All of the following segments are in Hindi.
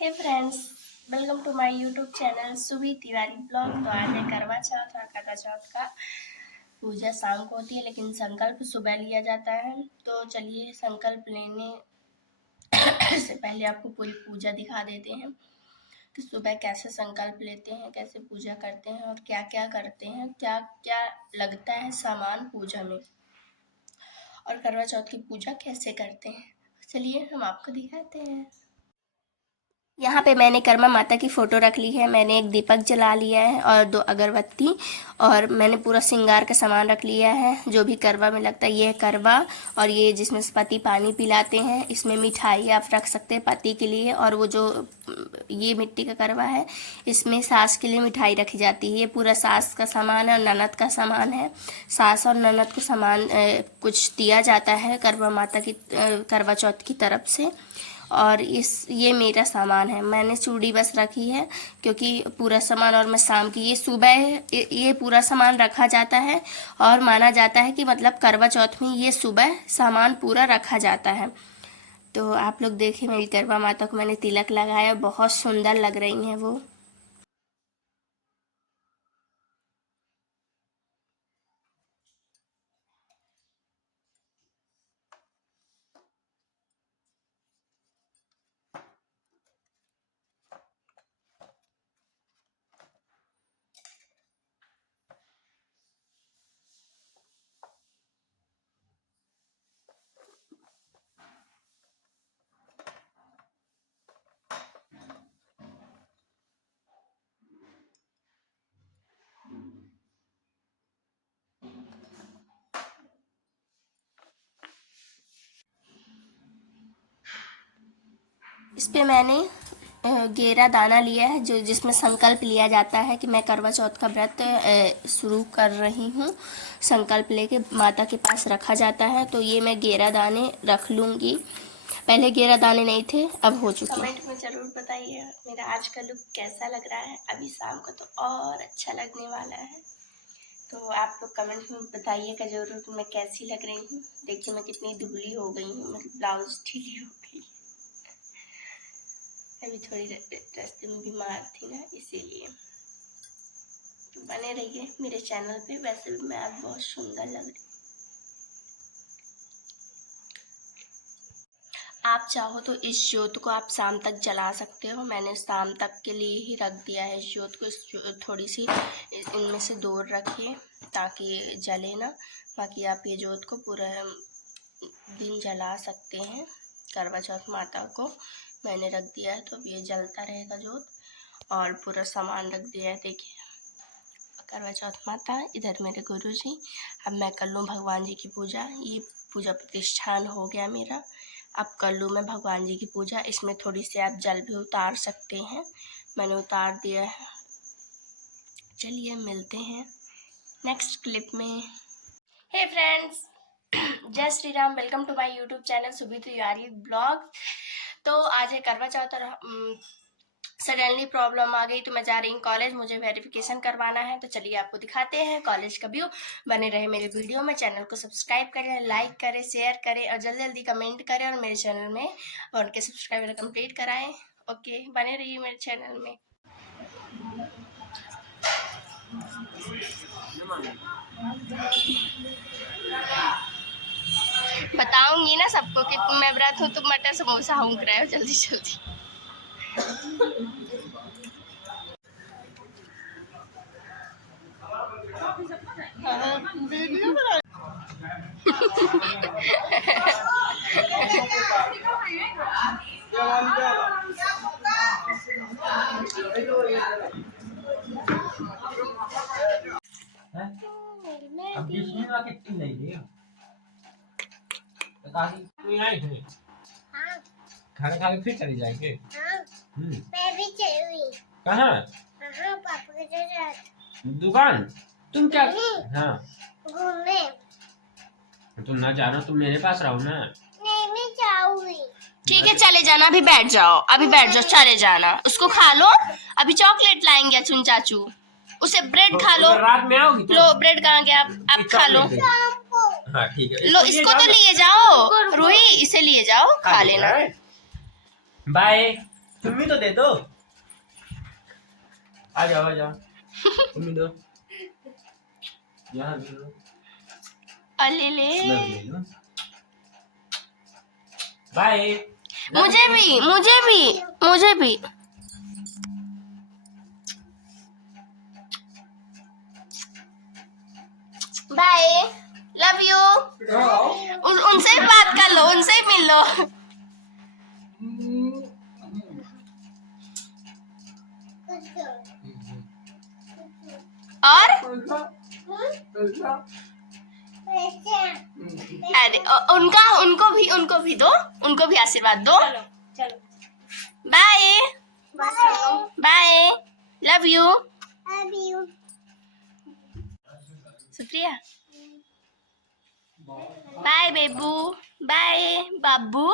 Hey friends, welcome to my YouTube channel Subhi Tiwari blog. तो आज है करवा चौथ और करवा चौथ का पूजा शाम को होती है, लेकिन संकल्प सुबह लिया जाता है। तो चलिए संकल्प लेने से पहले आपको पूरी पूजा दिखा देते हैं कि सुबह कैसे संकल्प लेते हैं, कैसे पूजा करते हैं और क्या क्या करते हैं, क्या क्या लगता है सामान पूजा में, और करवा चौथ की पूजा कैसे करते हैं। चलिए हम आपको दिखाते हैं। यहाँ पे मैंने कर्मा माता की फ़ोटो रख ली है। मैंने एक दीपक जला लिया है और 2 अगरबत्ती, और मैंने पूरा श्रृंगार का सामान रख लिया है जो भी करवा में लगता है। ये है करवा, और ये जिसमें पति पानी पिलाते हैं। इसमें मिठाई आप रख सकते हैं पति के लिए, और वो जो ये मिट्टी का करवा है इसमें सास के लिए मिठाई रखी जाती है। ये पूरा सास का सामान है और ननद का सामान है। सास और ननद को सामान कुछ दिया जाता है करवा माता की करवा चौथ की तरफ से। और ये मेरा सामान है। मैंने चूड़ी बस रखी है क्योंकि पूरा सामान, और मैं शाम की ये सुबह ये पूरा सामान रखा जाता है, और माना जाता है कि मतलब करवा चौथ में ये सुबह सामान पूरा रखा जाता है। तो आप लोग देखें, मेरी करवा माता को मैंने तिलक लगाया, बहुत सुंदर लग रही हैं वो। इस पे मैंने गेरा दाना लिया है, जो जिसमें संकल्प लिया जाता है कि मैं करवा चौथ का व्रत शुरू कर रही हूँ। संकल्प लेके माता के पास रखा जाता है। तो ये मैं गेरा दाने रख लूँगी। पहले गेरा दाने नहीं थे, अब हो चुके हैं। कमेंट में ज़रूर बताइए मेरा आज का लुक कैसा लग रहा है। अभी शाम को तो और अच्छा लगने वाला है। तो आप लोग कमेंट में बताइएगा ज़रूर कि मैं कैसी लग रही हूँ। देखिए मैं कितनी दुबली हो गई हूँ, मतलब ब्लाउज ढीली हो गई। अभी थोड़ी रास्ते में बीमार थी ना, इसीलिए। तो बने रहिए मेरे चैनल पे। वैसे भी मैं आज बहुत सुंदर लग रही। आप चाहो तो इस ज्योत को आप शाम तक जला सकते हो। मैंने शाम तक के लिए ही रख दिया है इस ज्योत को। थोड़ी सी इनमें से दूर रखिए ताकि जले ना। बाकी आप ये ज्योत को पूरा दिन जला सकते हैं। करवा चौथ माता को मैंने रख दिया है, तो अब ये जलता रहेगा ज्योत। और पूरा सामान रख दिया है, देखिए करवा चौथ माता, इधर मेरे गुरु जी। अब मैं कर लूँ भगवान जी की पूजा। ये पूजा प्रतिष्ठान हो गया मेरा। अब कर लूँ मैं भगवान जी की पूजा। इसमें थोड़ी सी आप जल भी उतार सकते हैं, मैंने उतार दिया है। चलिए मिलते हैं नेक्स्ट क्लिप में। हे फ्रेंड्स, जय Shri Ram. Welcome to my YouTube channel Subhi Tiwari blog. तो आज है करवा चौथ और सडनली प्रॉब्लम आ गई, तो मैं जा रही हूँ कॉलेज। मुझे वेरिफिकेशन करवाना है। तो चलिए आपको दिखाते हैं कॉलेज का व्यू। बने रहे मेरे वीडियो में। चैनल को सब्सक्राइब करें, लाइक करें, शेयर करें, और जल्दी जल्दी कमेंट करें, और मेरे चैनल में उनके सब्सक्राइबर कंप्लीट कराएं। ओके, बने रहिए मेरे चैनल में। बताऊंगी ना सबको कि मैं व्रत हूँ, तुम मटर समोसा हूँ रहे हो जल्दी जल्दी। अब जिसमें ना कितनी नहीं दी तो काफी तू यहाँ ही थे। हाँ। खाना खा के फिर चली जाएंगे। हाँ। मैं भी चलूँगी। कहाँ? हाँ, पापा के साथ। दुकान? तुम क्या? हाँ। घूमने। तुम ना जाना, तुम मेरे पास रहो ना। नहीं, मैं जाऊँगी। ठीक है चले जाना, अभी बैठ जाओ, अभी बैठ जाओ, चले जाना। उसको खा लो, अभी चॉकलेट लाएंगे अचुन चाचू, उसे ब्रेड खा लो। रात में आओगी तो? लो ब्रेड कहाँ गया, आप खा लो। हाँ ठीक है। लो इसको तो लिए जाओ, रूही इसे लिए जाओ, खा लेना। बाय। तुम भी तो दे दो। आ जाओ आ जाओ। तुम भी दो। यहाँ भी दो। ले ले। बाय। मुझे भी मुझे भी मुझे भी। Bye, love you. उनसे ही बात कर लो, उनसे ही मिल लो। और अरे उनको भी दो, उनको भी आशीर्वाद दो। Bye bye, love you. Supriya, bye बेबू, बाय बाबू,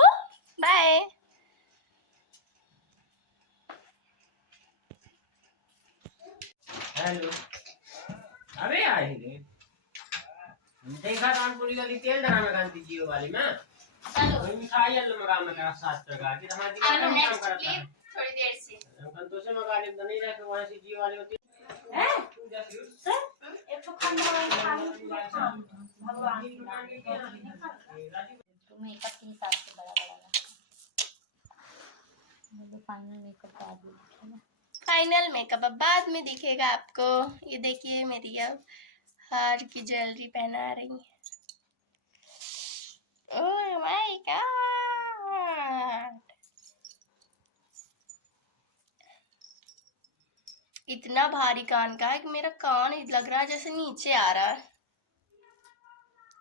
बाय। हेलो। अबे आएंगे। देखा कानपुरी वाली तेल डराना गांधी जियो वाली में। चलो वही मिठाई वाले मगा में का 7 प्रकार की हमारी चलो नेक्स्ट क्लिप थोड़ी देर से। हम तो से मगा ले नहीं रहे वहां से जियो वाली होती हैं सर एक तो खाना भगवान तो मेकअप के हिसाब से बड़ा बड़ा तो फाइनल मेकअप बाद में दिखेगा। फाइनल मेकअप अब बाद में दिखेगा आपको। ये देखिए मेरी अब हार की ज्वेलरी पहना रही है। ओह माय गॉड, इतना भारी कान का है कि मेरा कान लग रहा है जैसे नीचे आ रहा है।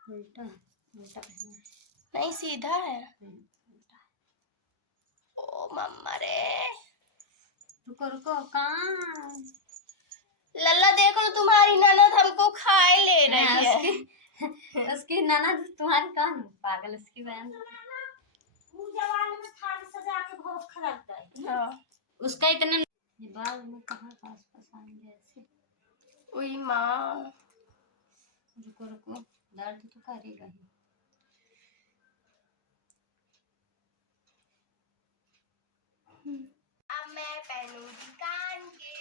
उल्टा उल्टा पहना है। नहीं सीधा है। ओ मम्मा रे। रुको रुको कहाँ लल्ला देखो तुम्हारी ननद हमको खाए ले रही है। उसकी ननद तुम्हारी कहाँ पागल उसकी बहन पूजा वाले में थाली सजा के भोग खिलाता है। हाँ। उसका इतने ये बाल में कहाँ पास पास आएंगे ऐसे। ओई माँ, रुको रुको दर्द तो करेगा ही। अब मैं पहनूंगी कान के।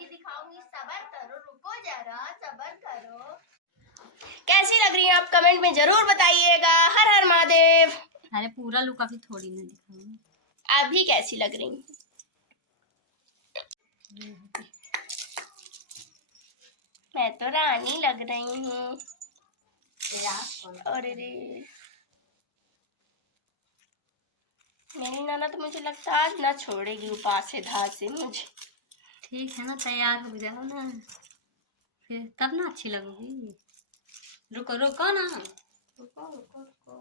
दिखाऊंगी सबर करो, रुको जरा सबर करो। कैसी लग रही है आप कमेंट में जरूर बताइएगा। हर हर महादेव। अरे पूरा लुक अभी थोड़ी ना दिखाऊंगी। अभी कैसी लग रही? मैं तो रानी लग रही हूँ। अरे रे, मेरी ननद तो मुझे लगता है आज ना छोड़ेगी उपास से धार से मुझे। ठीक है ना तैयार हो जाओ ना फिर तब ना अच्छी लगेगी। रुको रुको ना रुको रुको रुको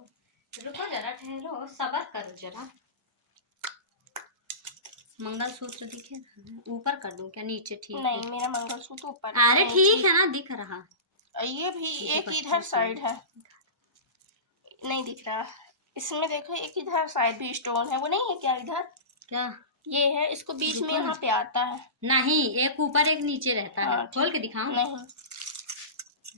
रुको जरा ठहरो सबर करो जरा। मंगलसूत्र दिखे ऊपर कर दूं क्या नीचे? ठीक नहीं है। मेरा मंगलसूत्र ऊपर। अरे ठीक है ना दिख रहा। ये भी एक इधर साइड है, नहीं दिख रहा। इसमें देखो एक इधर साइड भी स्टोन है, वो नहीं है क्या इधर? क्या ये है, इसको बीच में यहाँ पे आता है। नहीं एक ऊपर एक नीचे रहता है। हाँ, खोल के दिखाऊं? नहीं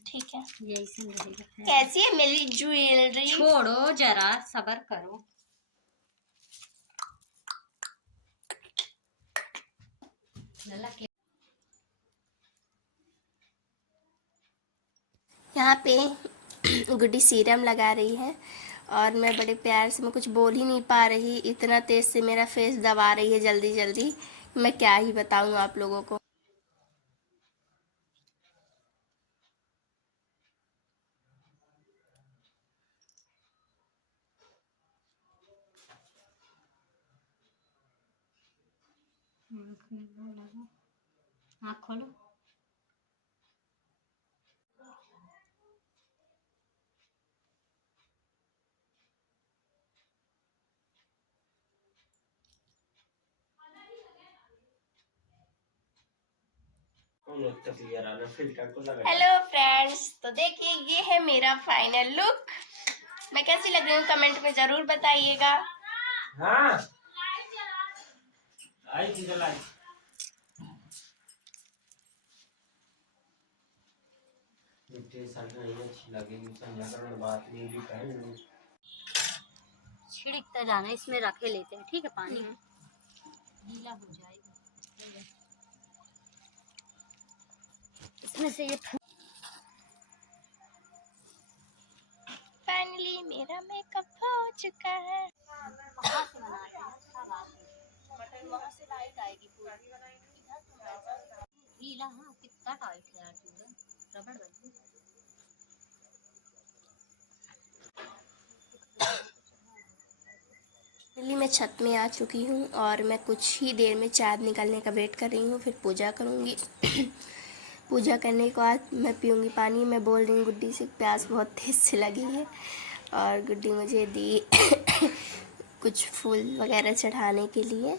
ठीक है। यही से रहेगा। कैसी है मेरी ज्वेलरी? छोड़ो जरा सबर करो। यहाँ पे गुड्डी सीरम लगा रही है और मैं बड़े प्यार से, मैं कुछ बोल ही नहीं पा रही, इतना तेज से मेरा फेस दबा रही है जल्दी जल्दी। मैं क्या ही बताऊँ आप लोगों को। आँख खोलो। हेलो फ्रेंड्स, तो देखिए ये है मेरा फाइनल लुक। मैं कैसी लग रही हूँ कमेंट में जरूर बताइएगा। हाँ आई थी जलाई। नहीं अच्छी लगेगी बात नहीं पहन छिड़कते जाना इसमें रखे लेते हैं। ठीक है पानी गीला हो जाएगा। इसमें से ये फाइनली मेरा मेकअप हो चुका है। वहाँ से बना लेना, सब आते हैं। मटन वहाँ से लाइट आएगी पूरी। गीला हाँ कितना टाइट है यार चूड़ा, रबड़ बन फाइनली मैं छत में आ चुकी हूँ और मैं कुछ ही देर में चाय निकलने का वेट कर रही हूँ, फिर पूजा करूँगी। पूजा करने के बाद मैं पीऊँगी पानी। मैं बोल रही हूँ गुड्डी से प्यास बहुत तेज़ से लगी है और गुड्डी मुझे दी कुछ फूल वगैरह चढ़ाने के लिए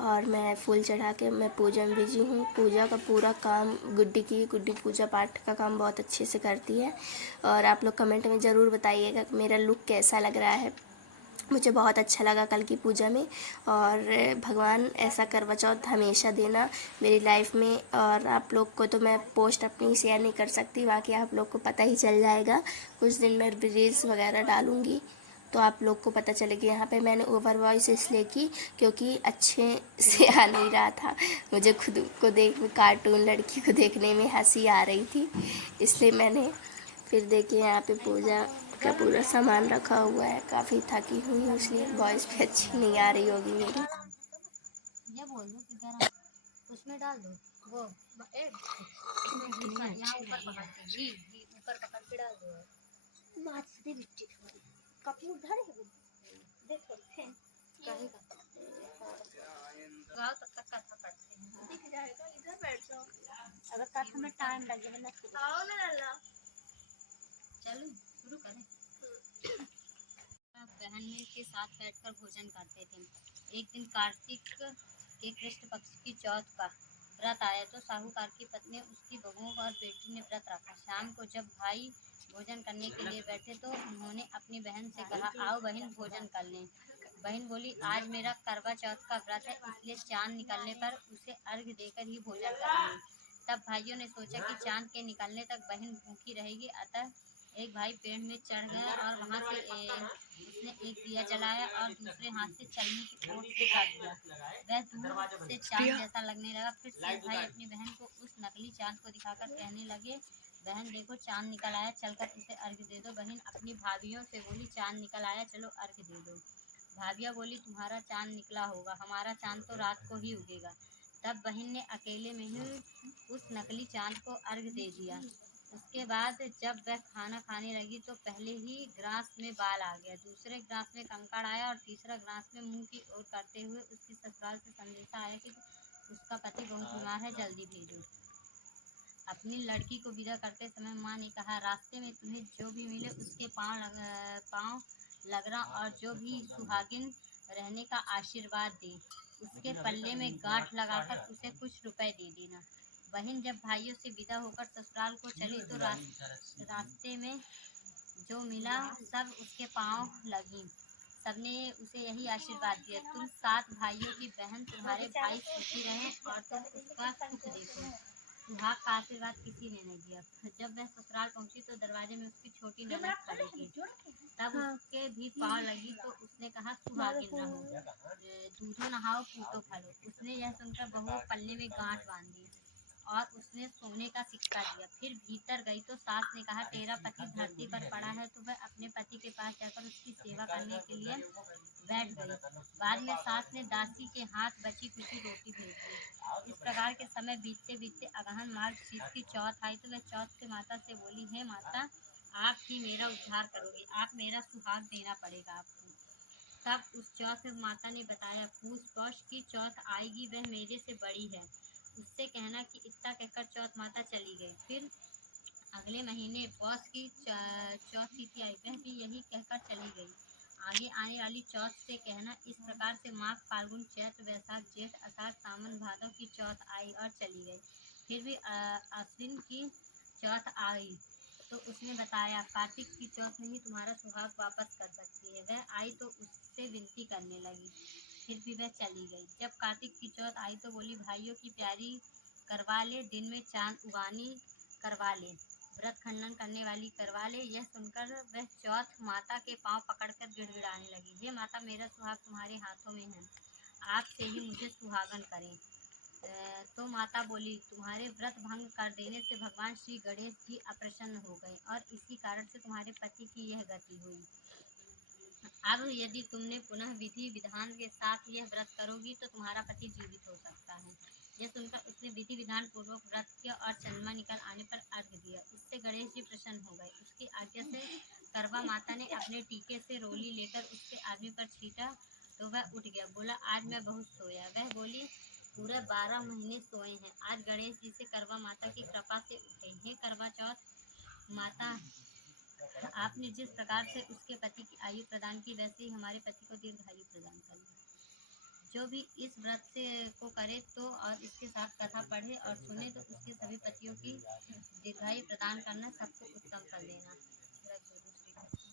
और मैं फूल चढ़ा के मैं पूजा में बिजी हूँ। पूजा का पूरा काम गुड्डी पूजा पाठ का काम बहुत अच्छे से करती है और आप लोग कमेंट में ज़रूर बताइएगा कि मेरा लुक कैसा लग रहा है। मुझे बहुत अच्छा लगा कल की पूजा में और भगवान ऐसा करवा चौथ हमेशा देना मेरी लाइफ में। और आप लोग को तो मैं पोस्ट अपनी शेयर नहीं कर सकती, बाकी आप लोग को पता ही चल जाएगा। कुछ दिन में रील्स वगैरह डालूँगी तो आप लोग को पता चलेगी। यहाँ पे मैंने ओवर वॉइस इसलिए की क्योंकि अच्छे से आ नहीं रहा था, मुझे खुद को कार्टून लड़की को देखने में हंसी आ रही थी, इसलिए मैंने। फिर देखिए यहाँ पे पूजा का पूरा सामान रखा हुआ है। काफ़ी थकी हुई हूँ इसलिए वॉइस भी अच्छी नहीं आ रही होगी मेरी। ये बोल दो कि गरम उसमें डाल दो वो यहाँ ऊपर पकड़ के घी ऊपर पकड़ के डाल दो। बात से मिट्टी थोड़ी कपड़े उधर है देखो कहीं का गाँव तब तक कथा पढ़ते हैं दिख जाएगा। इधर बैठ जाओ, अगर कथा में टाइम लगेगा ना आओ ना लाला। चलो शुरू करें। बहन के साथ बैठकर भोजन करते थे। एक दिन कार्तिक के कृष्ण पक्ष की चौथ का व्रत आया तो साहूकार की पत्नी, उसकी बहुओं और बेटी ने व्रत रखा। शाम को जब भाई भोजन करने के लिए बैठे तो उन्होंने अपनी बहन से कहा, आओ बहन भोजन कर लें। बहन बोली, आज मेरा करवा चौथ का व्रत है, इसलिए चांद निकलने पर उसे अर्घ्य देकर ही भोजन करेंगे। तब भाइयों ने सोचा कि चांद के निकलने तक बहन भूखी रहेगी, अतः एक भाई पेड़ में चढ़ गया और वहां से उसने एक दिया जलाया और दूसरे हाथ से चलनी की ओट से कर दिया। वह दूर से चांद जैसा लगने लगा। फिर शेष भाई अपनी बहन को उस नकली चांद को दिखाकर कहने लगे, बहन देखो चांद निकल आया, चलकर उसे अर्घ्य दे दो। बहन अपनी भाभियों से बोली, चांद निकल आया, चलो अर्घ्य दे दो। भाभिया बोली, तुम्हारा चांद निकला होगा, हमारा चांद तो रात को ही उगेगा। तब बहन ने अकेले में ही उस नकली चांद को अर्घ्य दे दिया। उसके बाद जब वह खाना खाने लगी तो पहले ही ग्रास में बाल आ गया, दूसरे ग्रास में कंकड़ आया और तीसरा ग्रास में मुंह की ओर करते हुए उसकी ससुराल से संदेशा आया कि उसका पति बहुत बीमार है, जल्दी भेजो। अपनी लड़की को विदा करते समय माँ ने कहा, रास्ते में तुम्हें जो भी मिले उसके पाँव लगना और जो भी सुहागिन रहने का आशीर्वाद दे उसके पल्ले में गांठ लगाकर उसे कुछ रुपए दे देना। बहन जब भाइयों से विदा होकर ससुराल को चली तो रास्ते में जो मिला सब उसके पाँव लगी। सबने उसे यही आशीर्वाद दिया, तुम 7 भाइयों की बहन, तुम्हारे भाई सुखी रहें और तुम उसका सुख देखो। सुहाग का आशीर्वाद किसी ने नहीं दिया। जब वह ससुराल पहुंची तो दरवाजे में उसकी छोटी ननद खड़ी थी। तब उसके भी पाँव लगी तो उसने कहा, सुहागिन रहो, दूधो नहाओ, पूतो फलो। उसने यह सुनकर बहू पल्ले में गांठ बांध दी और उसने सोने का सिक्का दिया। फिर भीतर गई तो सास ने कहा, तेरा पति धरती पर पड़ा है। तो वह अपने पति के पास जाकर उसकी सेवा करने के लिए बैठ गई। बाद में सास ने दासी के हाथ बची कुची रोटी भेज दी। इस प्रकार के समय बीतते बीतते अगहन माघ शीत की चौथ आई तो वह चौथ से माता से बोली, हे माता, आप ही मेरा उद्धार करोगे, आप मेरा सुहाग देना पड़ेगा आपको। तब उस चौथ में माता ने बताया, पूस पौष की चौथ आएगी, वह मेरे से बड़ी है, उससे कहना कि इतना कहकर चौथ माता चली गई। फिर अगले महीने पौष की चौथ तिथि आई, वह भी यही कहकर चली गई। आगे आने वाली चौथ से कहना। इस प्रकार से माघ फाल्गुन चैत्र वैशाख जेठ आषाढ़ सावन भादव की चौथ आई और चली गई। फिर भी आश्विन की चौथ आई तो उसने बताया, कार्तिक की चौथ में ही तुम्हारा सुहाग वापस कर सकती है। वह आई तो उससे विनती करने लगी, फिर भी वह चली गई। जब कार्तिक की चौथ आई तो बोली, भाइयों की प्यारी करवा ले, दिन में चांद उगानी करवा ले, व्रत खंडन करने वाली करवा ले। यह सुनकर वह चौथ माता के पांव पकड़कर गिड़गिड़ाने लगी, हे माता, मेरा सुहाग तुम्हारे हाथों में है, आपसे ही मुझे सुहागन करें। तो माता बोली, तुम्हारे व्रत भंग कर देने से भगवान श्री गणेश जी अप्रसन्न हो गए और इसी कारण से तुम्हारे पति की यह गति हुई। अब यदि तुमने पुनः विधि विधान के साथ यह व्रत करोगी तो तुम्हारा पति जीवित हो सकता है। यह सुनकर उसने विधि विधान पूर्वक व्रत किया और चंद्रमा निकल आने पर अर्घ्य दिया। इससे गणेश जी प्रसन्न हो गए। उसकी आज्ञा से करवा माता ने अपने टीके से रोली लेकर उसके आदमी पर छीटा तो वह उठ गया। बोला, आज मैं बहुत सोया। वह बोली, पूरे 12 महीने सोए हैं। आज गणेश जी से करवा माता की कृपा से उठे। हे करवा चौथ माता, आपने जिस प्रकार से उसके पति की आयु प्रदान की वैसे ही हमारे पति को दीर्घायु प्रदान करिए। जो भी इस व्रत से को करे तो और इसके साथ कथा पढ़े और सुने तो उसके सभी पतियों की दीर्घायु प्रदान करना, सबको उत्तम फल देना। जय गुरु श्री कृष्ण।